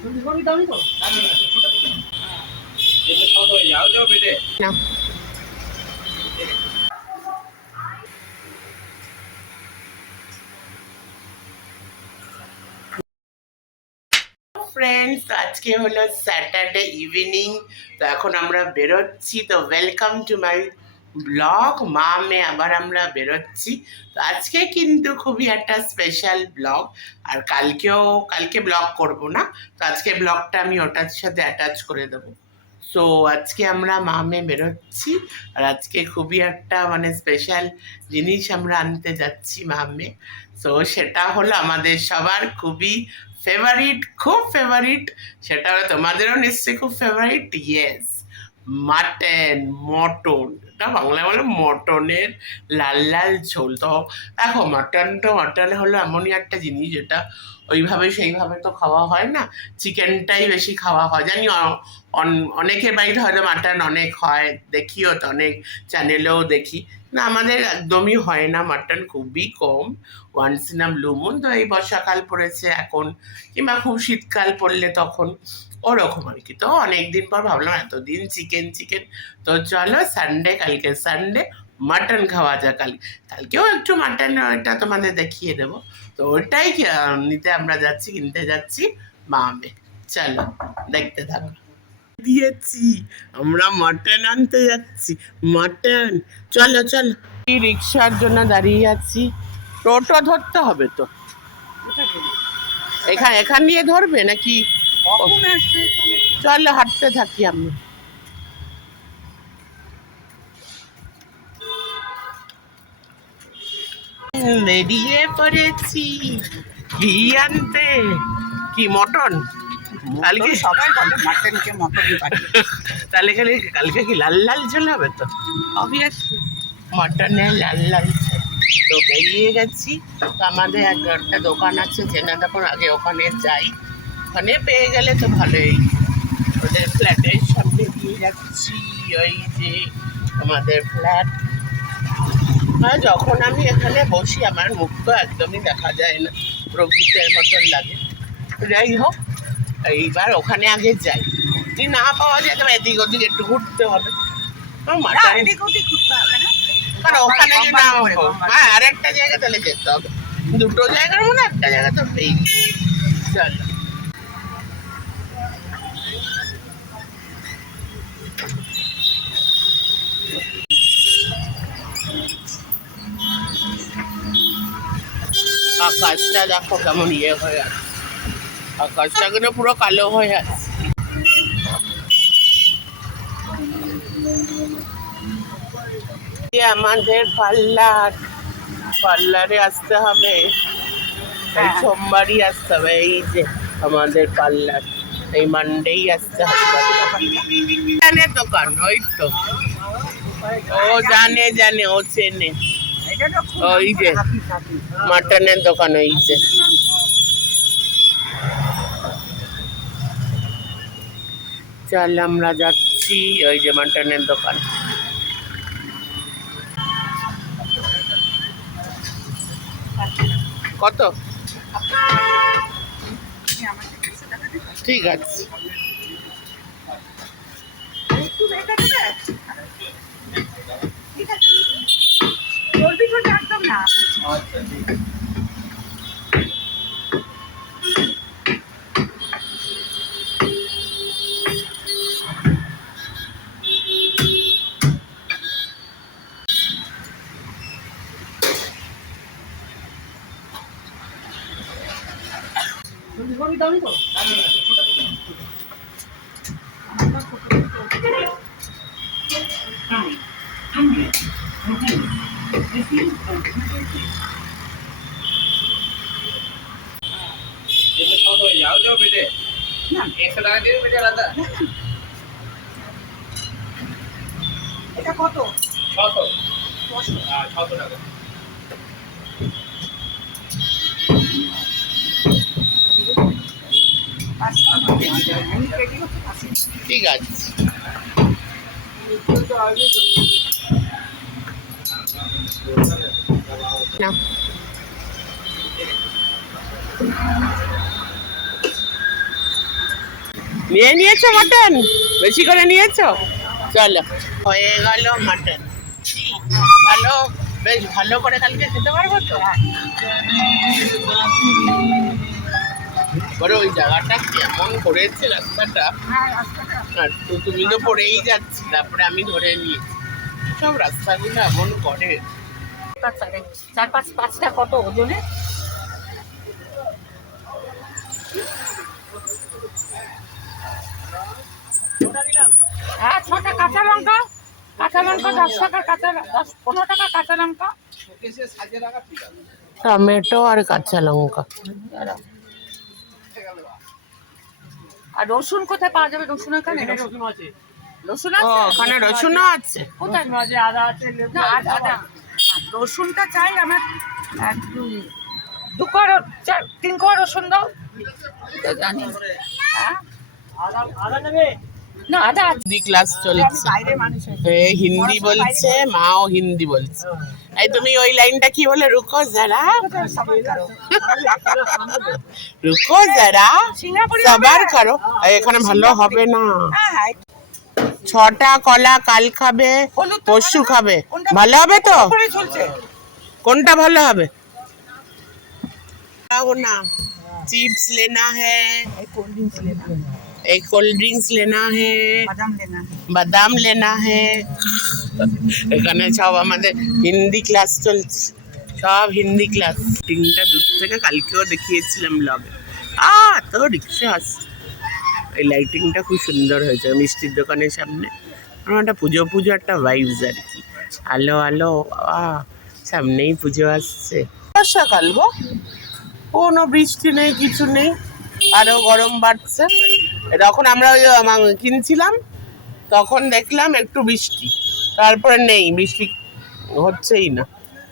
না ফ্রেন্ডস, আজকে হলো স্যাটারডে ইভিনিং। তো এখন আমরা বেরোচ্ছি। তো ওয়েলকাম টু মাই ব্লগ। মেয়ে আবার আমরা বেরোচ্ছি। তো আজকে কিন্তু খুবই একটা স্পেশাল ব্লগ। আর কালকে ব্লগ করব না। তো আজকে ব্লগটা আমি ওটার সাথে অ্যাটাচ করে দেবো। সো আজকে আমরা মেয়ে বেরোচ্ছি। আর আজকে খুবই একটা মানে স্পেশাল জিনিস আমরা আনতে যাচ্ছি মেয়ে। সো সেটা হলো আমাদের সবার খুবই ফেভারিট, খুব ফেভারিট। সেটা হলো তোমাদেরও নিশ্চয়ই খুব ফেভারিট। Yes, mutton. এটা বাংলায় বলে মটনের লাল লাল ঝোল। তো দেখো, মটন হলো এমনই একটা জিনিস যেটা ওইভাবে সেইভাবে তো খাওয়া হয় না। চিকেনটাই বেশি খাওয়া হয় জানি। অনেকের বাড়িতে হয়তো মাটন অনেক হয়, দেখিও তো, অনেক চ্যানেলেও দেখি। না, আমাদের একদমই হয় না, মাটন খুবই কম, once in a blue moon. তো এই বর্ষাকাল পড়েছে এখন, কিংবা খুব শীতকাল পড়লে তখন ওরকম আর কি। তো অনেকদিন পর ভাবলাম এতদিন চিকেন চিকেন, তো চলো কালকে সানডে মাটন খাওয়া যাক। কালকেও একটু মাটন, ওইটা তোমাদের দেখিয়ে দেবো। তো ওটাই নিতে আমরা যাচ্ছি, কিনতে যাচ্ছি মেয়ে। চলো দেখতে থাকো। দিয়েছি, আমরা মাটন আনতে যাচ্ছি। মাটন, চলো চলো। রিক্সার জন্য দাঁড়িয়ে আছি। টোটো ধরতে হবে তো। এখান দিয়ে ধরবে নাকি? চলো হাঁটতে থাকি আমরা। বেরিয়ে পড়েছি ঘি আনতে। কি মটন? কালকে সবাই বলে মাটনকে মটনই পাঠিয়ে। তাহলে কালকে কি লাল লাল ঝোল হবে তো? অবভিয়াসলি মটনের লাল লাল ঝোল। তো বেরিয়ে গেছি। তো আমাদের একটা দোকান আছে চেনা দোকান, আগে ওখানে যাই। ওখানে পেয়ে গেলে তো ভালোই। ওদের ফ্ল্যাটের সামনে দিয়ে যাচ্ছি। ওই যে আমাদের ফ্ল্যাট। যখন আমি এখানে বসি আমার মুখ তো একদমই দেখা যায় না, প্রভূতের মতন লাগে। যাই হোক, এইবার ওখানে আগে যাই। যদি না পাওয়া যায় তবে এদিক ওদিক একটু ঘুরতে হবে। ওখানে যে না, হ্যাঁ আর একটা জায়গা তাহলে যেতে হবে। দুটো জায়গার মনে একটা জায়গা তো পেয়ে গেছি। চলো। আকাশটা দেখো কেমন ইয়ে হয়ে আছে। আকাশটা কিন্তু পুরো কালো হয়ে আছে। আমাদের পার্লারে আসতে হবে। এই সোমবারই আসতে হবে। এই যে আমাদের পার্লার, এই মানডেই আসতে হবে। দোকান ওই তো, ও জানে ও চেনে। ওই যে মাটনের দোকান, ওই যে। চল আমরা যাচ্ছি ওই যে মাটনের দোকান। কত? ঠিক আছে। এটা কত? 600 টাকা। ঠিক আছে। না নিয়ে নিয়েছো মাটন? বেশি করে নিয়েছো? চলো, হয়ে গেল মাটন। ভালো, বেশ ভালো করে কালকে খেতে পারবো তো। বড় ওই জায়গাটা কেমন করেছে রাস্তাটা, আর তো তুমি তো পড়েই যাচ্ছি, তারপরে আমি ধরে নিয়েছি। সব রাস্তাগুলো এমন করে। চার পাঁচটা কত ওজনে? হ্যাঁ, 6টা কাঁচা লঙ্কা। কাঁচা লঙ্কা 10 টাকার কাঁচা, 15 টাকা কাঁচা লঙ্কা। টমেটো আর কাঁচা লঙ্কা। আর রসুন কোথায় পাওয়া যাবে? রসুন এখানে রসুন ও, আছে? ওখানে রসুনও আছে। কোথায়? আদা আছে, না আদা। রসুনটা চাই আমার। 2 কোয়া, 3 কোয়া রসুন দাও। জানি। হ্যাঁ, না আদা আছে। হিন্দি ক্লাস চলছে, বাইরে মানুষ আছে। এ হিন্দি বলছে, মাও হিন্দি বলছে। এই তুমি ওই লাইনটা কি বলে, রুকো যারা, রুকো যারা, সবার করো। এখানে ভালো হবে না। হ্যাঁ, 6টা কলা কাল খাবে, পরশু খাবে, ভালো হবে তো? করে চলছে। কোনটা ভালো হবে? না, चिप्स लेना है, कोल्ड ड्रिंक्स लेना, एक कोल्ड ड्रिंक्स लेना है, बादाम लेना है। বাদাম লেনা হে। এখানে সব আমাদের হিন্দি ক্লাস চলছে, সব হিন্দি ক্লাস। তিনটা দূর থেকে কালকেও দেখিয়েছিলাম ব্লগে। তো রিক্সা আসছে। এই লাইটিংটা খুব সুন্দর হয়েছে মিষ্টির দোকানের সামনে। আমার একটা পুজো পুজো একটা ভাইবস আর কি। আলো আলো, সামনেই পুজো আসছে। বর্ষাকাল গো, কোনো বৃষ্টি নেই, কিছু নেই, আরো গরম বাড়ছে। তখন আমরা ওই কিনছিলাম, তখন দেখলাম একটু বৃষ্টি, তারপরে নেই, বৃষ্টি হচ্ছেই না।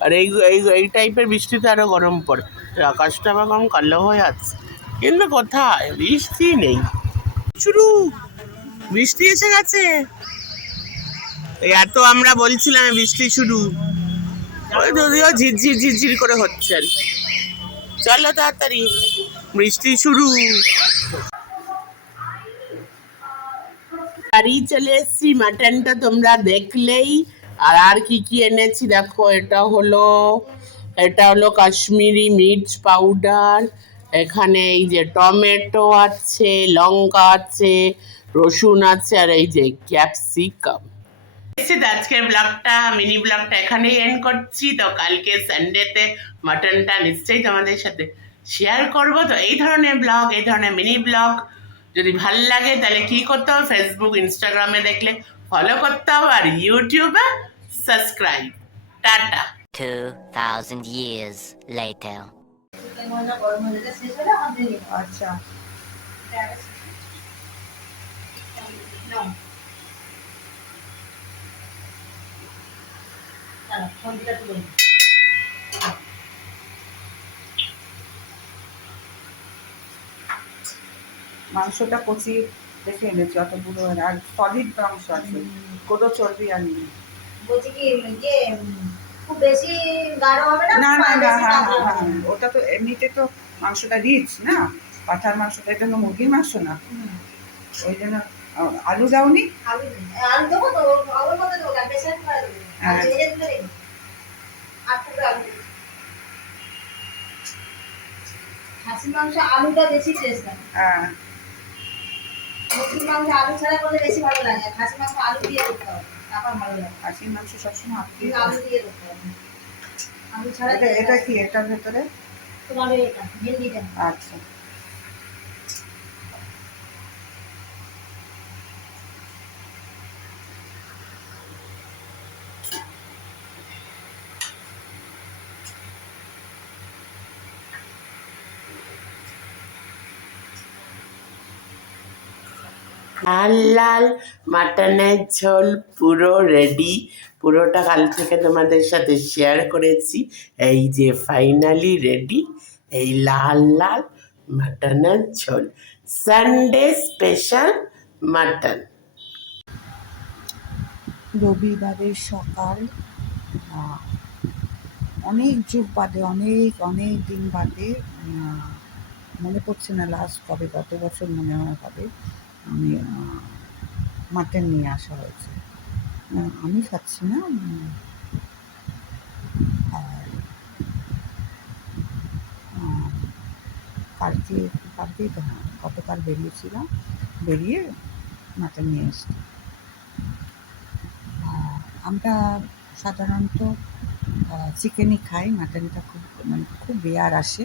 আর এই এই এই টাইপের বৃষ্টিতে আরো গরম পড়ে। আকাশটা আমার কম কালো হয়ে আছে, কিন্তু কোথায় বৃষ্টি নেই। শুরু বৃষ্টি এসে গেছে। এত আমরা বলছিলাম বৃষ্টি শুরু, ওই যদিও ঝিরঝির ঝিরঝির করে হচ্ছে আর কি। চলো তাড়াতাড়ি, বৃষ্টি শুরু। বাড়ি চলে এসছি, মাটনটা তোমরা দেখলেই। আর কি কি এনেছি দেখো, এটা হলো কাশ্মীরি মির্চ পাউডার। এখানে এই যে টমেটো আছে, লঙ্কা আছে, রসুন আছে, আর এই যে ক্যাপসিকাম। আজকের ব্লগটা, মিনি ব্লগটা এখানেই এন্ড করছি। তো কালকে সানডেতে মাটনটা নিশ্চয়ই তোমাদের সাথে শেয়ার করবো। তো এই ধরনের ব্লগ, এই ধরনের মিনি ব্লগ যদি ভাল লাগে তাহলে কি করতে হবে, ফেসবুক ইনস্টাগ্রামে দেখলে ফলো করতে হবে, আর ইউটিউবে সাবস্ক্রাইব। টাটা। 2000 years later. আচ্ছা, মাংসটা কচি দেখে এনেছি, অতগুলো আর সলিড মাংস আছে, কোনো চর্বি আনিনি। বলছি কি যে খুব বেশি গাঢ় হবে না? না না না, বেশি হ্যাঁ পাতলা হ্যাঁ হবে হ্যাঁ, না? ওটা তো এমনিতে তো মাংসটা রিচ না, পাঠার মাংসটা, এটা তো মুরগির মাংস না, ওই জন্য। আলু দাওনি? আলু আলু দেবো তো, ওর মধ্যে দেবো, বেশি করে দেবো, আর হ্যাঁ। ভেজে তুলে দেবো, 8 টুকরো আলু দেবো। খাসির মাংস আলুটা বেশি টেস্ট লাগে, হ্যাঁ, মুরগির মাংস আলু ছাড়া করলে বেশি ভালো লাগে, আর খাসির মাংস আলু দিয়ে করতে হবে, তারপর ভালো লাগে। খাসির মাংস সবসময় কিন্তু আলু দিয়ে করতে হবে, আলু ছাড়া এটা এটা কি এটার ভেতরে? তোমার এটা ভেন্ডিটা। আচ্ছা, লাল লাল মাটনের ঝোল পুরো রেডি। পুরোটা কাল থেকে তোমাদের সাথে শেয়ার করেছি। এই যে ফাইনালি রেডি, এই লাল লাল মাটনের ঝোল, সানডে স্পেশাল মাটন। রবিবারের সকাল, অনেক যুগ বাদে, অনেক অনেক দিন বাদে, মনে পড়ছে না লাস্ট কবে, গত বছর মনে হয় হবে, আমি মাটন নিয়ে আসা হয়েছে। আমি খাচ্ছি না। আর কালকে কালকেই তো হ্যাঁ, গতকাল বেরিয়েছিলাম, বেরিয়ে মাটন নিয়ে এসছি। আমরা সাধারণত চিকেনই খাই, মাটনটা খুব মানে খুব রেয়ার আসে।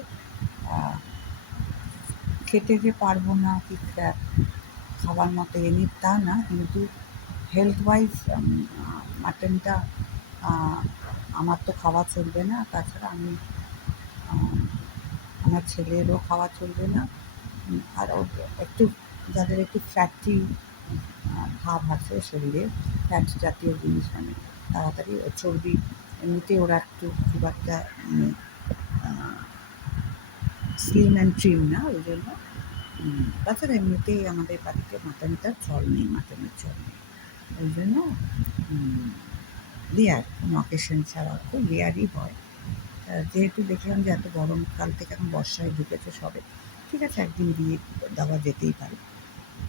খেতে যে পারবো না কি খাবার মতো এমনি তা না, কিন্তু হেলথ ওয়াইজ মাটনটা আমার তো খাওয়া চলবে না, তাছাড়া আমি আমার ছেলেরও খাওয়া চলবে না। আর একটু যাদের একটু ফ্যাটি ভাব আছে শরীরে, ফ্যাট জাতীয় জিনিস মানে তাড়াতাড়ি চর্বি, এমনিতে ওরা একটু খুব একটা স্লিম অ্যান্ড ট্রিম না, ওই জন্য। তাছাড়া এমনিতেই আমাদের বাড়িতে মাটনটার চল নেই, মাটনের চল নেই, ওই জন্য রেয়ার, কোনো অকেশন ছাড়া খুব রেয়ারই হয়। যেহেতু দেখলাম যে এত গরমকাল থেকে এখন বর্ষায় ঢুকেছে সবে, ঠিক আছে একদিন দিয়ে দেওয়া যেতেই পারে,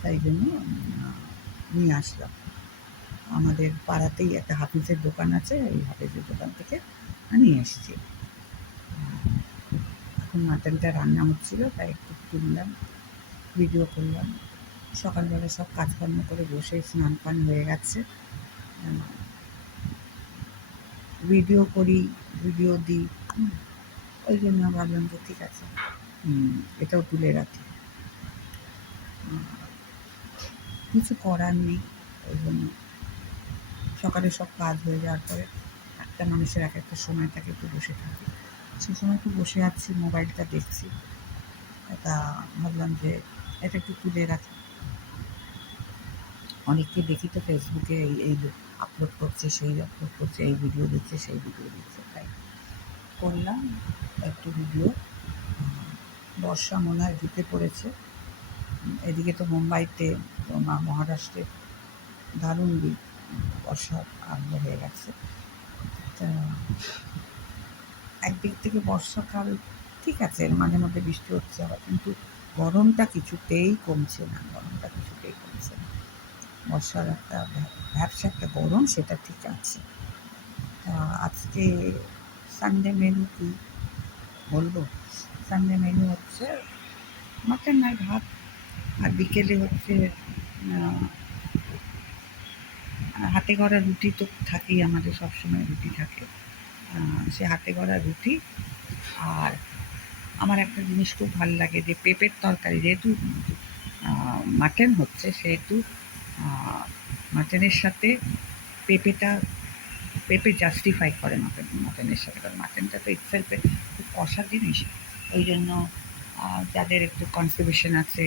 তাই জন্য নিয়ে আসলাম। আমাদের পাড়াতেই একটা হাফিজের দোকান আছে, এই হাফিজের দোকান থেকে নিয়ে এসেছি। এখন মাটনটা রান্না হচ্ছিলো, তাই একটু তুললাম, ভিডিও করলাম। সকালবেলা সব কাজকর্ম করে বসে স্নান পান হয়ে গেছে, ভিডিও করি, ভিডিও দিই, ওই জন্য ভাবলাম যে ঠিক আছে এটাও তুলে রাখি। কিছু করার নেই, ওই জন্য সকালে সব কাজ হয়ে যাওয়ার পরে একটা মানুষের এক একটা সময় থাকে একটু বসে থাকে, সেই সময় একটু বসে আছি, মোবাইলটা দেখছি, তা ভাবলাম যে এটা একটু তুলে রাখি। অনেককে দেখি তো ফেসবুকে এই আপলোড করছে, সেই আপলোড করছে, এই ভিডিও দিচ্ছে, সেই ভিডিও দিচ্ছে, তাই করলাম একটু ভিডিও। বর্ষা মনে হয় ঢুকে পড়েছে, এদিকে তো মুম্বাইতে, মহারাষ্ট্রে দারুণ বর্ষা আরম্ভ হয়ে গেছে। তা একদিক থেকে বর্ষাকাল ঠিক আছে, মাঝে মধ্যে বৃষ্টি হচ্ছে আবার, কিন্তু গরমটা কিছুতেই কমছে না, গরমটা কিছুতেই কমছে না। বর্ষার একটা ভ্যাবসা একটা গরম, সেটা ঠিক আছে। তা আজকে সানডে মেনু কি বলবো? সানডে মেনু হচ্ছে মাটন আর ভাত, আর বিকেলে হচ্ছে হাতে গড়া রুটি তো থাকেই, আমাদের সবসময় রুটি থাকে, সে হাতে গড়া রুটি। আর আমার একটা জিনিস খুব ভালো লাগে যে পেঁপের তরকারি, যেহেতু মাটন হচ্ছে সেহেতু মাটনের সাথে পেঁপে জাস্টিফাই করে মাটনের সাথে, কারণ মাটনটা তো ইটসেলফে খুব কষা জিনিস, ওই জন্য যাদের একটু কনস্টিপেশন আছে,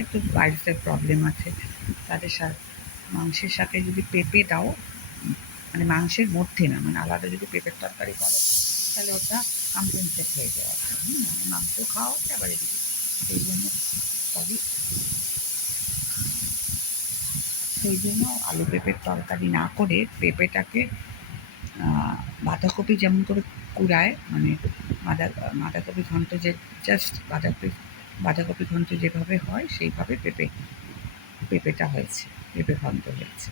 একটু বাইলসের প্রবলেম আছে, তাদের মাংসের সাথে যদি পেঁপে দাও, মানে মাংসের মধ্যে না, মানে আলাদা যদি পেঁপের তরকারি করো, তাহলে ওটা কম্পেনসেট হয়ে যাওয়া, মানে মাংস খাওয়া হচ্ছে আবার এদিকে, সেই জন্য আলু পেঁপের তরকারি না করে পেঁপেটাকে বাঁধাকপি যেমন করে কুড়ায়, মানে বাঁধাকপি ঘন্ট, যে জাস্ট বাঁধাকপি ঘন্ট যেভাবে হয় সেইভাবে পেঁপেটা হয়েছে, পেঁপে ঘন্ট হয়েছে।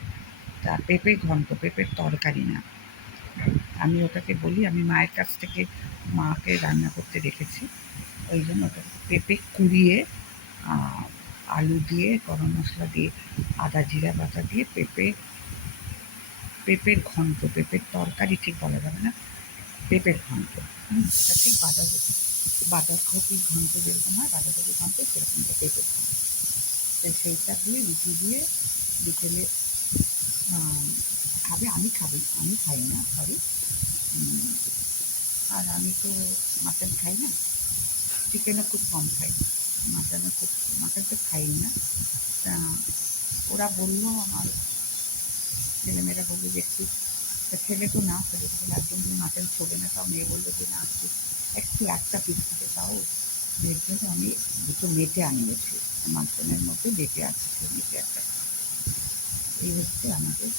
তা পেঁপে ঘন্ট, পেঁপের তরকারি না, আমি ওটাকে বলি, আমি মায়ের কাছ থেকে মাকে রান্না করতে দেখেছি, ওই জন্য ওটাকে পেঁপে কুড়িয়ে আলু দিয়ে, গরম মশলা দিয়ে, আদা জিরা বাটা দিয়ে পেঁপের ঘন্ট, পেঁপের তরকারি ঠিক বলা যাবে না, পেঁপের ঘন্ট। এটা ঠিক বাঁধাকপি ঘন্ট যেরকম হয়, বাঁধাকপি ঘন্ট সেরকম পেঁপের ঘন্ট। তো সেইটা দিয়ে রুটি দিয়ে বিকেলে আমি খাই না, সরি। আর আমি তো মাটন খাই না, চিকেনও খুব কম খাই, মাটন তো খাই না। তা ওরা বললো, আমার ছেলেমেয়েরা বললো যে ছেলে তো না, ছেলে তো একদম মাটন ছোবে না, তাও মেয়ে বললো যে না একটু একটা পিস থেকে, তাও মেয়ের জন্য আমি দুটো মেটে আনিয়েছি, মাটনের মধ্যে মেটে আছে, সেই মেটে একটা। এই হচ্ছে আমাদের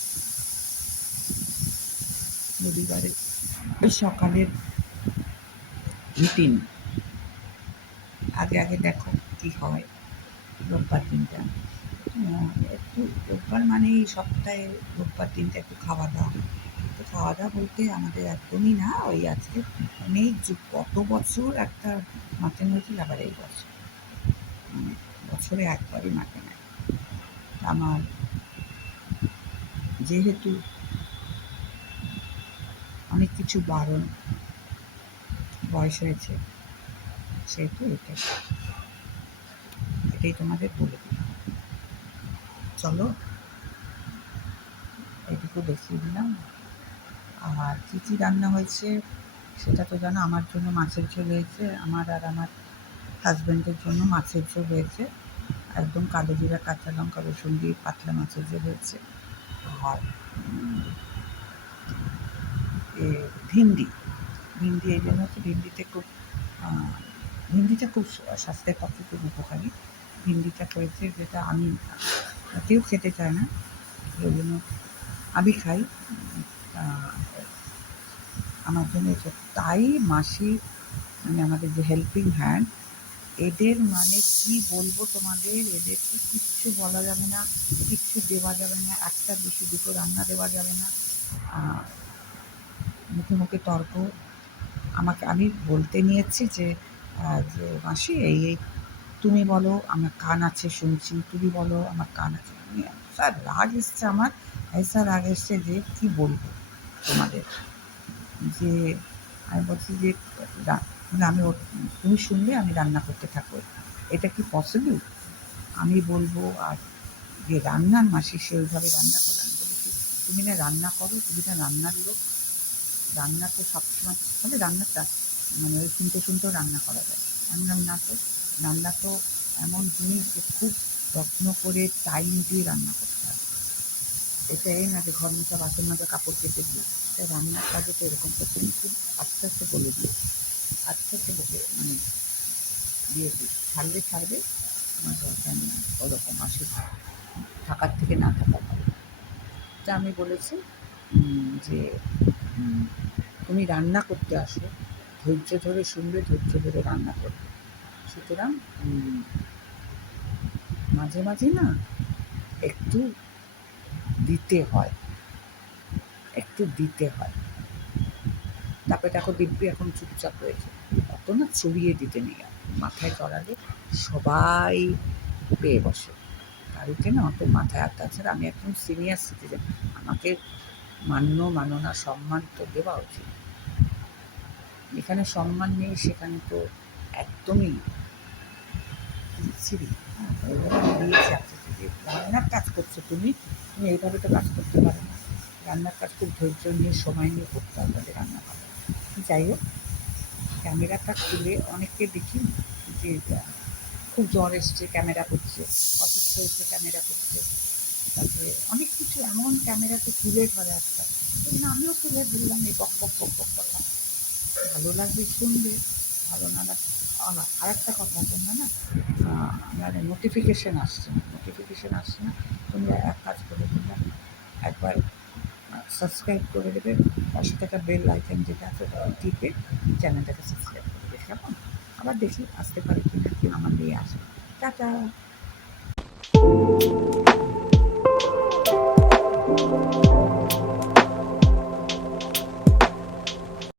রবিবারের সকালের রুটিন। আগে দেখো কি হয় রোববার দিনটা। একটু রোববার মানেই সপ্তাহে রোববার দিনটা একটু খাওয়া দাওয়া। তো খাওয়া দাওয়া বলতে আমাদের একদমই না, ওই আজকে অনেক যুগ কত বছর একটা মাটন হয়েছিল, আবার এই বছর মানে বছরে একবারই মাটন হয়। আমার যেহেতু অনেক কিছু বারণ, বয়স হয়েছে, সেহেতু এটাই তোমাদের বলে দিলাম। চলো, এইটুকু দেখিয়ে দিলাম। আর কী কী রান্না হয়েছে সেটা তো জানো। আমার জন্য মাছের ঝোল হয়েছে, আমার আর আমার হাজব্যান্ডের জন্য মাছের ঝোল হয়েছে, একদম কালো জিরা কাঁচা লঙ্কা রসুন দিয়ে পাতলা মাছের ঝোল হয়েছে। আর ভিন্ডি, ভিন্ডি এই জন্য হচ্ছে ভিন্ডিটা খুব স্বাস্থ্যের পক্ষে খুব উপকারী। ভিন্ডিটা করেছে, যেটা আমি কেউ খেতে চায় না, ওই জন্য আমি খাই। আমার জন্য এটা তাই মাসি মানে আমাদের যে হেল্পিং হ্যান্ড, এদের মানে কি বলবো তোমাদের, এদেরকে কিচ্ছু বলা যাবে না, কিচ্ছু দেওয়া যাবে না, একটা বেশি দুটো রান্না দেওয়া যাবে না। মুখে মুখে তর্ক। আমি বলতে নিয়েছি যে যে মাসি এই এই তুমি বলো, আমার কান আছে শুনছি, তুমি বলো আমার কান আছে। স্যার রাগ এসছে আমার, স্যার রাগ এসছে যে কি বলবো তোমাদের, যে আমি বলছি যে মানে তুমি শুনলে আমি রান্না করতে থাকবো, এটা কি পসিবল? আমি বলবো আর যে রান্নার মাসি সে ওইভাবে রান্না করে। আমি বলেছি তুমি না রান্না করো, তুমি না রান্নার লোক, রান্না তো সবসময় মানে রান্নাটা মানে ওই শুনতে শুনতেও রান্না করা যায়। আমি বললাম না তো, রান্না তো এমন জিনিস যে খুব যত্ন করে টাইম দিয়ে রান্না করতে হয়। এটা এই না যে ঘর মোছা বাসন মাজা কাপড় কেটে দিই, এটা রান্নার কাজে তো এরকম করতে খুব আস্তে আস্তে বলে দিই, আস্তে আস্তে বলে মানে দিয়ে দিই, ছাড়বে আমার দরকার নেই ওরকম আসে, থাকার থেকে না থাকা ভালো। তা আমি বলেছি যে তুমি রান্না করতে আসো, ধৈর্য ধরে শুনবে, ধৈর্য ধরে রান্না করবে। সুতরাং মাঝে মাঝে না একটু দিতে হয়, একটু দিতে হয়। তারপরে দেখো দিব্যি এখন চুপচাপ হয়েছে, অত না চড়িয়ে দিতে নেই। মাথায় চড়ালে সবাই পেয়ে বসে, বাড়িতে না অত মাথায় হাত। তাছাড়া আমি একদম সিনিয়র সিটিজেন, আমাকে মানো না সম্মান তো দেওয়া উচিত। যেখানে সম্মান নেই সেখানে তো একদমই বিচ্ছিরি। ওইভাবে আমি দিয়েছি আপনাকে যে রান্নার কাজ করছো তুমি এইভাবে তো কাজ করতে পারো না, রান্নার কাজ খুব ধৈর্য নিয়ে সময় নিয়ে করতে হবে রান্না করা। যাই হোক, ক্যামেরাটা খুলে অনেককে দেখি যে খুব জ্বর এসছে ক্যামেরা করছে, অসুস্থ হয়েছে ক্যামেরা করছে, তারপরে অনেক কিছু এমন ক্যামেরাতে তুলে ধরে আজকাল। আমিও তুলে ধরলাম এই বক বক বক বক কথা, ভালো লাগবে শুনবে, ভালো না লাগবে। আর একটা কথা, তোমরা না আমার নোটিফিকেশান আসছে না, তোমরা এক কাজ করে তোমরা একবার সাবস্ক্রাইব করে দেবে, পাশে থাকা বেল আইকন যেটা আছে টিপে চ্যানেলটাকে সাবস্ক্রাইব করে দেবে। কেমন? আবার দেখি আসতে পারে কিনা আমার নিয়ে আসে। টাটা।